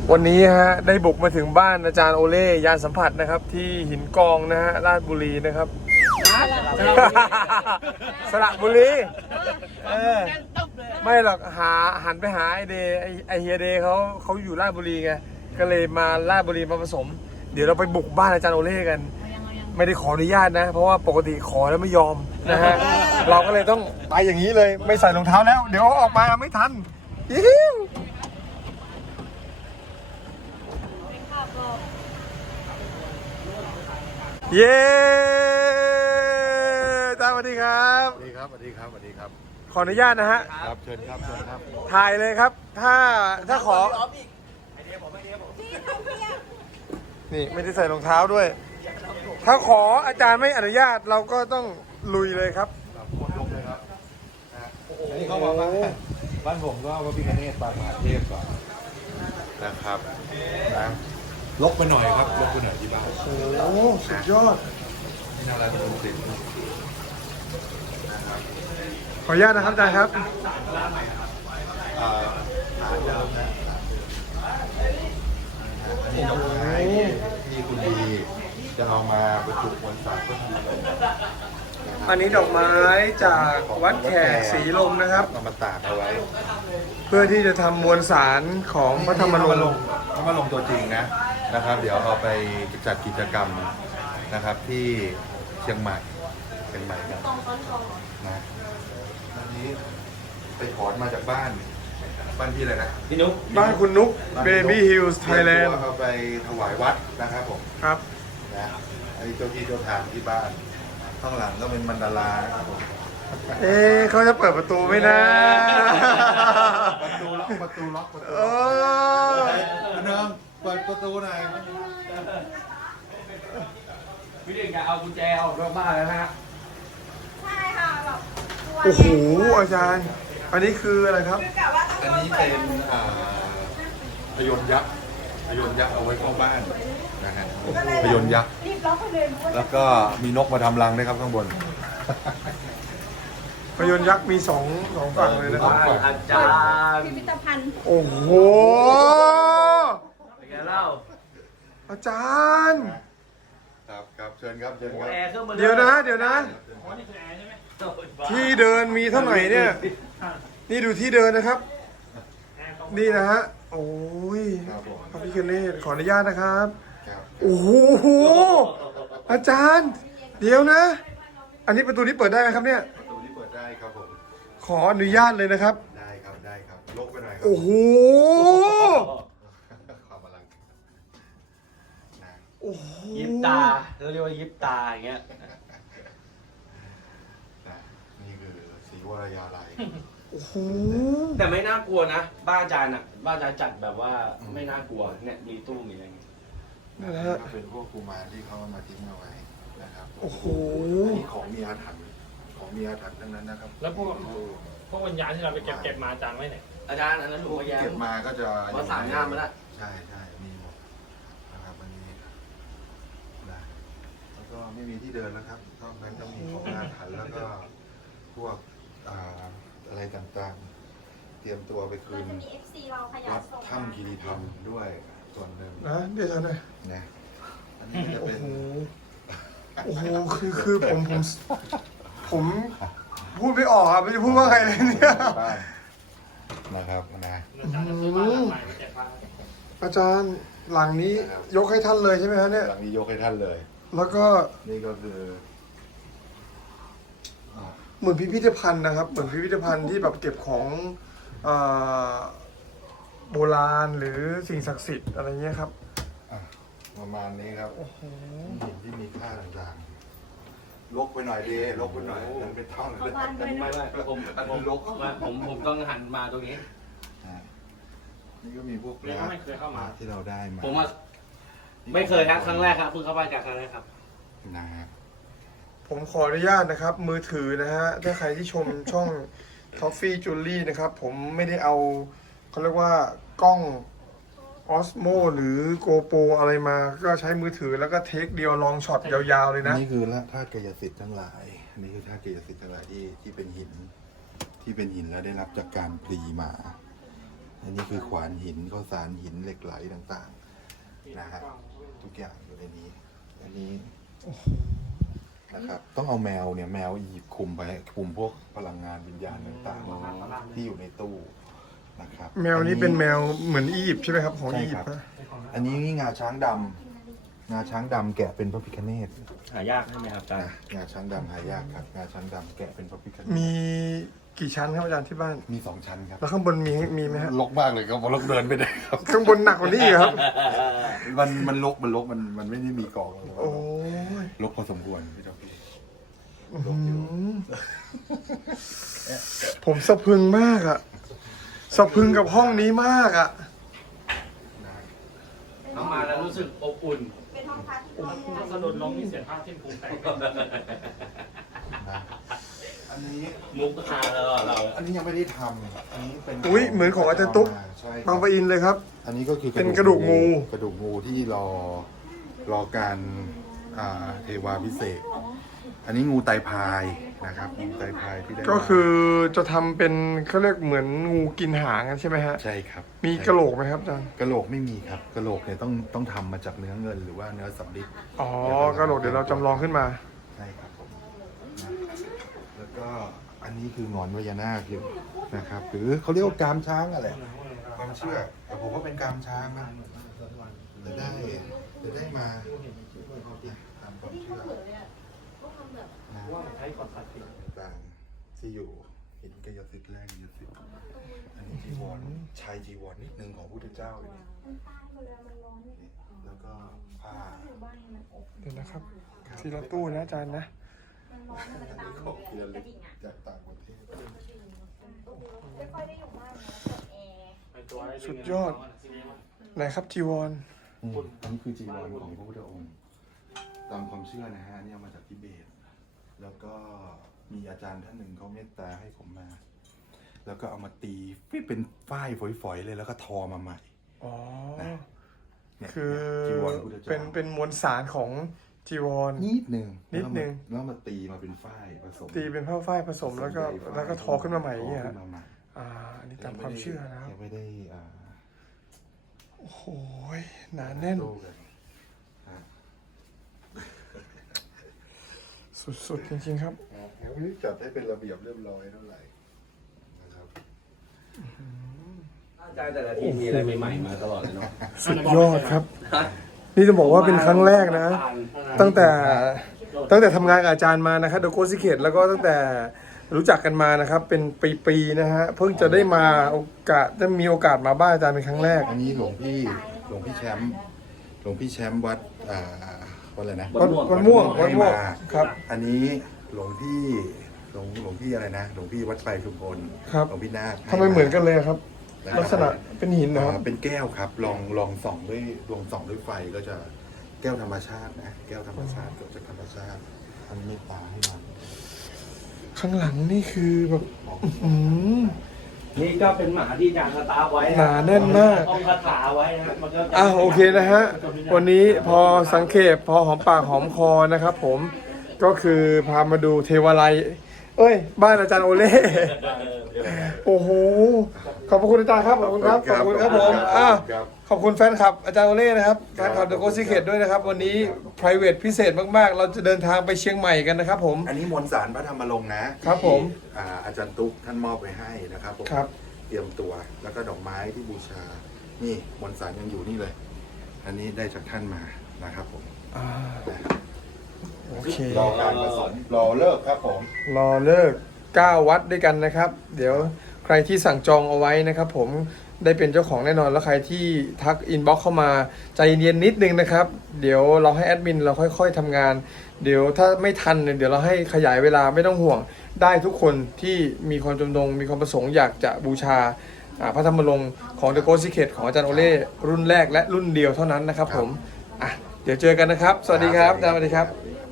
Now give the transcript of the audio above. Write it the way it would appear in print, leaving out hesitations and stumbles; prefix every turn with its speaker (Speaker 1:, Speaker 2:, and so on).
Speaker 1: วันนี้ฮะได้บุกมาถึงบ้านอาจารย์โอเล่ยานสัมผัสนะครับที่หินกองนะฮะราชบุรีนะครับสระบุรีไม่หรอกหันไปหาไอเดย์ไอเฮียเดย์เขาอยู่ราชบุรีไงก็เลยมาราชบุรีมาผสมเดี๋ยวเราไปบุกบ้านอาจารย์โอเล่กันไม่ได้ขออนุญาตนะเพราะว่าปกติขอแล้วไม่ยอมนะฮะเราก็เลยต้องไปอย่างนี้เลยไม่ใส่รองเท้าแล้วเดี๋ยวออกมาไม่ทันเย้อาจารย์สวัสดีครับ
Speaker 2: สวัสดีครับ สวัสดีครับ สวัสดีครับ
Speaker 1: ขออนุญาตนะฮะ
Speaker 2: ครับ เชิญครับ เชิญครับ
Speaker 1: ถ่ายเลยครับถ้าขอนี่ไม่ได้ใส่รองเท้าด้วยถ้าขออาจารย์ไม่อนุญาตเราก็ต้องลุยเลยครับ
Speaker 2: ครับโคตรลกเลยครับอันนี้เขาบอกว่าบ้านผมก็ว่าพิฆเนศปางมหาเทพก่อนนะครับนะลกไปหน่อยครับลกไปหน่อยที่บ้าน
Speaker 1: โอ้สุดยอด
Speaker 2: ที่น่ารักสุดๆนะครับ
Speaker 1: ขออนุญาตนะครับอาจารย์ครับ
Speaker 2: ฐานเดิมนะนี่ดอกไม้ที่คุณดีจะเอามาประจุมวลสารก็ดีเลย
Speaker 1: อันนี้ดอกไม้จากวัดแขกศรีลมนะครับ
Speaker 2: เอามาตากเอาไว้
Speaker 1: เพื่อที่จะทำมวลสารของพระธรรมรงค์
Speaker 2: เขามาลงตัวจริงนะครับ เดี๋ยวเอาไปจัดกิจกรรมนะครับที่เชียงใหม่กันนะอันนี้ไปถอนมาจากบ้านพี่อะไรนะพี่นุ๊ก
Speaker 1: บ้านคุณนุ๊ก Baby Hills Thailand
Speaker 2: เอาไปถวายวัดนะครับผม
Speaker 1: ครับ
Speaker 2: นะอันนี้เจ้าที่เจ้าทางที่บ้านข้างหลังก็เป็นมันดาราครับผม
Speaker 1: เขาจะเปิดประตูไหมนะ
Speaker 2: ประตูล็อก
Speaker 1: เออ
Speaker 2: เดิมเปิดประตูหน่อย
Speaker 3: พี่เด็กอย่าเอากุญแจออกนอกบ้านแล้วนะฮะ
Speaker 4: ใช่ค่ะแบบ
Speaker 1: โอ้โหอาจารย์ อันนี้คืออะไรครับ
Speaker 4: คือกะว่าต้อง
Speaker 2: อันนี้เป็นพยนต์ยักษ์เอาไว้เข้าบ้านนะฮะพยนต์ยักษ์
Speaker 4: รีบล็อกไปเลยเพราะว่า
Speaker 2: แล้วก็มีนกมาทำรังด้วยครับข้างบน
Speaker 1: พยนต์ยักษ์มีสองฝั่งเลยนะครับ
Speaker 3: บ้านอาจารย์
Speaker 4: พิพิธภัณฑ์
Speaker 1: โอ้โห
Speaker 3: เป็นไงเล่า
Speaker 1: อาจารย์
Speaker 2: ครับเชิญครับ
Speaker 3: แอร์เครื่องมัน
Speaker 1: เดี๋ยวนะ ที่เดินมีเท่าไหร่เนี่ย นี่ดูที่เดินนะครับ นี่นะฮะ โอ้ย
Speaker 2: ครับผม
Speaker 1: พระพิฆเนศขออนุญาตนะครับ
Speaker 2: ครับ
Speaker 1: โอ้โห อาจารย์ เดี๋ยวนะ อันนี้ประตูนี้เปิดได้ไหมครับเนี่ย
Speaker 2: ประตูนี้เปิดได้ครับผม
Speaker 1: ขออนุญาตเลยนะครับ
Speaker 2: ได้ครับลกไปหน่อยครับ
Speaker 1: โอ้โห
Speaker 2: ความอลังการนะ
Speaker 1: โอ้โห
Speaker 3: ยิบตาเราเรียกว่ายิบตาอย่างเงี้ย
Speaker 2: นี่คือศรีวรยาลัย
Speaker 1: โอ้โห
Speaker 3: แต่ไม่น่ากลัวนะ บ้านอาจารย์อ่ะ บ้านอาจารย์จัดแบบว่าไม่น่ากลัว เนี่ยมีตู้มีอะไรอย่างเงี้ย
Speaker 1: นี่นะฮะ
Speaker 2: ก็เป็นพวกกุมารที่เขามาทิ้งเอาไว้นะครับ
Speaker 1: โอ้โห
Speaker 2: นี่ของมีอาถรรพ์ทั้งนั้นนะครับ
Speaker 5: แล้วพวกวิญญาณที่เราไปเก็บมาอาจารย์ไว้ไหน
Speaker 3: อาจารย์อันนั้นหนู
Speaker 2: พวก
Speaker 3: มาแย้
Speaker 2: เก็บ
Speaker 3: ม
Speaker 2: มาก็จะ
Speaker 3: มาสารงามมาแล้ว
Speaker 2: ใช่มีหมดนะครับอันนี้นะแล้วก็ไม่มีที่เดินแล้วครับนอกนั้นก็มีของอาถรรพ์แล้วก็พวกอะไรต่างๆ เตรียมตัวไปคื
Speaker 4: เรา
Speaker 2: น
Speaker 4: จะมี FC เราขยา
Speaker 2: วั
Speaker 4: ย
Speaker 2: ด
Speaker 4: ส่ง
Speaker 2: ถ้ำคีรีธรรมด้วยส่วนหนึ่ง
Speaker 1: นะเดี๋ยวนะ
Speaker 2: นะอันนี้ก็จะ
Speaker 1: โอ้
Speaker 2: เป็น
Speaker 1: โห โอ้โห คือผมพูดไม่ออกครับไม่รู้จะพูดว่าไงเลยเนี่ย
Speaker 2: บ้านนะครับนะ
Speaker 5: อาจารย์จะซื้อบ้านหลังใหม่มาเก็บผ้า
Speaker 1: อาจารย์หลังนี้ยกให้ท่านเลยใช่ไหมฮะเนี่ย
Speaker 2: หลังนี้ยกให้ท่านเลย
Speaker 1: แล้วก็
Speaker 2: นี่ก็คืออ่า
Speaker 1: เหมือนพิพิธภัณฑ์นะครับ เหมือนพิพิธภัณฑ์ที่แบบเก็บของอ่าโบราณหรือสิ่งศักดิ์สิทธิ์อะไรเงี้ยครับ
Speaker 2: ประมาณนี้ครับ
Speaker 1: โอ้โห
Speaker 2: หินที่มีค่าต่างๆลกไปหน่อยดีลกไปหน่อยมันเป็นท่อน
Speaker 4: เข้าบ้านด้วยนะ
Speaker 3: ไม่ผมต้องหันมาตรงนี้
Speaker 2: นี่ก็มีพวก
Speaker 5: เรียกว่าไม่เคยเข้ามา
Speaker 2: ที่เราได้มา
Speaker 3: ผมไม่เคยครับครั้งแรกครับเพิ่งเข้าบ้านจากครั้งแรกครับ
Speaker 2: นะฮะ
Speaker 1: ผมขออนุญาตนะครับ มือถือนะฮะ ถ้าใครที่ชมช่อง Coffee Jewelry นะครับ ผมไม่ได้เอาเขาเรียกว่ากล้อง Osmo หรือ GoPro อะไรมา ก็ใช้มือถือแล้วก็เทคเดียวลองช็อตยาวๆเลยนะ
Speaker 2: นี่คือธาตุกายสิทธิ์ทั้งหลายอันนี่คือธาตุกายสิทธิ์ทั้งหลายที่เป็นหินแล้วได้รับจากการพลีมาอันนี้คือขวานหินข้าวสารหินเหล็กไหลต่างๆนะฮะทุกอย่างอยู่ในนี้ อันนี้นะครับต้องเอาแมวเนี่ยแมวอียิปต์คุมไปคุมพวกพลังงานวิญญาณต่างๆที่อยู่ในตู้นะครับ
Speaker 1: แมวนี้เป็นแมวเหมือนอียิปต์ใช่ไหมครับของ
Speaker 2: ใช่
Speaker 1: อียิ
Speaker 2: ค
Speaker 1: ป
Speaker 2: รับ
Speaker 1: ต์นะ
Speaker 2: อันนี้งาช้างดำงาช้างดำแกะเป็นพระพิฆเนศ
Speaker 3: หายากใช่ไหมครับอาจารย์
Speaker 2: งาช้างดำหายากครับงาช้างดำแกะเป็นพระพิฆเนศ
Speaker 1: มีกี่ชั้นครับอาจารย์ที่บ้าน
Speaker 2: มี2 ชั้นครับ
Speaker 1: แล้วข้างบนมีไหมฮะ
Speaker 2: ลกมากเลยครับลกเดินไม่ได้ครับ
Speaker 1: ข้างบนหนักกว่านี้อีกครับ
Speaker 2: มันลกมันไม่ได้มีกรอง
Speaker 1: โอ้ย
Speaker 2: ลกพอสมควรพี่เจ้าพี่
Speaker 1: อื้อหือผมสะพรึงมากอะสะพรึงกับห้องนี้มากอะ
Speaker 3: เข้ามาแล้วรู้สึกอบอุ่น
Speaker 4: เป็นห้องพักที่
Speaker 5: ถ้าสะดุดล้มนี่เสียภาพที่ภูมิแตก
Speaker 2: อันนี้
Speaker 3: มุกฮาแล้วเรา
Speaker 2: อันนี้ยังไม่ได้ทำอันนี้เป็น
Speaker 1: อุ้ยเหมือนของอาจารย์ตุ๊ก
Speaker 2: ใช่
Speaker 1: บางปะอินเลยครับ
Speaker 2: อันนี้ก็คือ
Speaker 1: เป็นกระดูกงู
Speaker 2: กระดูกงูที่รอการเทวาพิเศษกอันนี้งูไตพายนะครับงูไตพายที่ได้
Speaker 1: ก็คือจะทำเป็นเขาเรียกเหมือนงูกินหางกันใช่ไหมฮะ
Speaker 2: ใช่ครับ
Speaker 1: มีกระโหลกไหมครับอาจารย์
Speaker 2: กระโหลกไม่มีครับกระโหลกเนี่ยต้องทำมาจากเนื้อเงินหรือว่าเนื้อสำริด
Speaker 1: อ๋อกระโหลกเดี๋ยวเราจำลองขึ้นมา
Speaker 2: ใช่ครับผมนะแล้วก็อันนี้คือหงอนพญานาคอยู่นะครับ หรือเขาเรียกว่ากามช้างอะไรความเชื่อแต่ผมว่าเป็นกามช้างนะจะได้มาตามความเชื่อนะ
Speaker 5: ใช้ก่อนตัดสิน
Speaker 2: ต่างๆที่อยู่หินกายสิทธิ์แรกกายสิทธิ์อันนี้จีวรชายจีวรนิดนึงของพระพุทธเจ้าอยู่นี่แล้วก็ผ้า
Speaker 1: เดี๋ยวนะครับ ทีละตู้นะอาจารย์นะ
Speaker 2: ของที่ระลึกจากต่างประเทศ
Speaker 4: ไม่ค่อยได้อยู่บ้านนะเปิดแอร์
Speaker 1: สุดยอด ไหนครับจีวร
Speaker 2: อันนี้คือจีวรของพระพุทธองค์ตามความเชื่อนะฮะอันนี่เอามาจากทิเบต แล้วก็มีอาจารย์ท่านหนึ่งเขาเมตตาให้ผมมา แล้วก็เอามาตีเป็นฝ้ายฝอยๆเลยแล้วก็ทอมาใหม่
Speaker 1: อ๋อ
Speaker 2: เนี่ย
Speaker 1: คือ
Speaker 2: จีวรพระพุทธเจ้า
Speaker 1: เป็นมวลสารของจีวร
Speaker 2: นิดหนึ่ง
Speaker 1: นิดหนึ่ง
Speaker 2: แล้วมาตีมาเป็นฝ้ายผสม
Speaker 1: ตีเป็นผ้าฝ้ายผสมแล้วก็ทอขึ้นมาใหม่อย่างเงี้ย
Speaker 2: ทอ
Speaker 1: ฮะ
Speaker 2: ขึ้นมาใหม่
Speaker 1: อันนี้ตามความเชื่อนะครับ
Speaker 2: ยังไม่ได้
Speaker 1: โอ้โหหนาแน่น
Speaker 2: ตู้กันฮะ
Speaker 1: สุดๆจริงๆครับ
Speaker 2: ยังไม่ได้จัดให้เป็นระเบียบเรียบร้อยเท่าไหร่นะครับ
Speaker 3: อาจารย์แต่ละทีมีอะไรใหม่ๆมาตลอดเลยเนาะ
Speaker 1: สุดยอดครับ นี่จะบอกว่าเป็นครั้งแรกนะ ตั้งแต่ทำงานกับอาจารย์มานะครับโดโกซิเคตแล้วก็ตั้งแต่รู้จักกันมานะครับ เป็นปีๆนะฮะเพิ่งจะได้มาจะมีโอกาสมาบ้านอาจารย์เป็นครั้งแรก
Speaker 2: อันนี้หลวงพี่แชมป์วัดวัดอะไรนะ
Speaker 1: วัดม่วง
Speaker 2: ให้มา
Speaker 1: ครับ
Speaker 2: อันนี้หลวงพี่อะไรนะหลวงพี่วัดไฟชุมพล
Speaker 1: ครับ
Speaker 2: หลวงพี่นาค
Speaker 1: ทำไมเหมือนกันเลยครับ
Speaker 2: นะครับ
Speaker 1: ลักษณะเป็นหินนะครับ
Speaker 2: เป็นแก้วครับลองส่องด้วยไฟก็จะแก้วธรรมชาตินะแก้วธรรมชาติเกิดจากธรรมชาติท่านเมตตาให้มา
Speaker 1: ข้างหลังนี่คือแบบอื้อหือ
Speaker 3: นี่ก็เป็นหมาที่อาจารย์สตาร์ฟไว้
Speaker 1: หนาแน่นมาก
Speaker 3: ต้องคาถาไว้นะมันก็จะ
Speaker 1: โอเคนะฮะ วันนี้พอสังเขปพอหอมปากหอมคอนะครับผมก็คือพามาดูเทวาลัย บ้านอาจารย์โอเล่ โอ้โห ขอบพระคุณอาจารย์ครับ ขอบคุณครับ ขอบคุณครับผมขอบคุณแฟนคลับอาจารย์โอเล่นะครับ แฟนคลับเดอะโกซิเคตด้วยนะครับ วันนี้ private พิเศษมากๆ เราจะเดินทางไปเชียงใหม่กันนะครับผม
Speaker 2: อันนี้มวลสารพระธรรมรงค์นะครับ
Speaker 1: ผม
Speaker 2: ที่อาจารย์ตุ๊กท่านมอบไว้ให้นะครับผม
Speaker 1: ครับ
Speaker 2: เตรียมตัวแล้วก็ดอกไม้ที่บูชา นี่มวลสารยังอยู่นี่เลย อันนี้ได้จากท่านมานะครับผม
Speaker 1: โอเค
Speaker 2: รอการผสมรอเลิกครับผม
Speaker 1: รอเลิก 9 วัดด้วยกันนะครับ เดี๋ยวใครที่สั่งจองเอาไว้นะครับผมได้เป็นเจ้าของแน่นอนแล้วใครที่ทักอินบ็อกเข้ามาใจเย็นๆนิดนึงนะครับ เดี๋ยวเราให้แอดมินเราค่อยๆทำงาน เดี๋ยวถ้าไม่ทันเนี่ยเดี๋ยวเราให้ขยายเวลาไม่ต้องห่วง ได้ทุกคนที่มีความจำนงมีความประสงค์อยากจะบูชาพระธรรมรงค์ของ The Ghost Secret ของอาจารย์โอเล่รุ่นแรกและรุ่นเดียวเท่านั้นนะครับผมเดี๋ยวเจอกันนะครับ สวัสดีครับอาจารย์สวัสดีครับ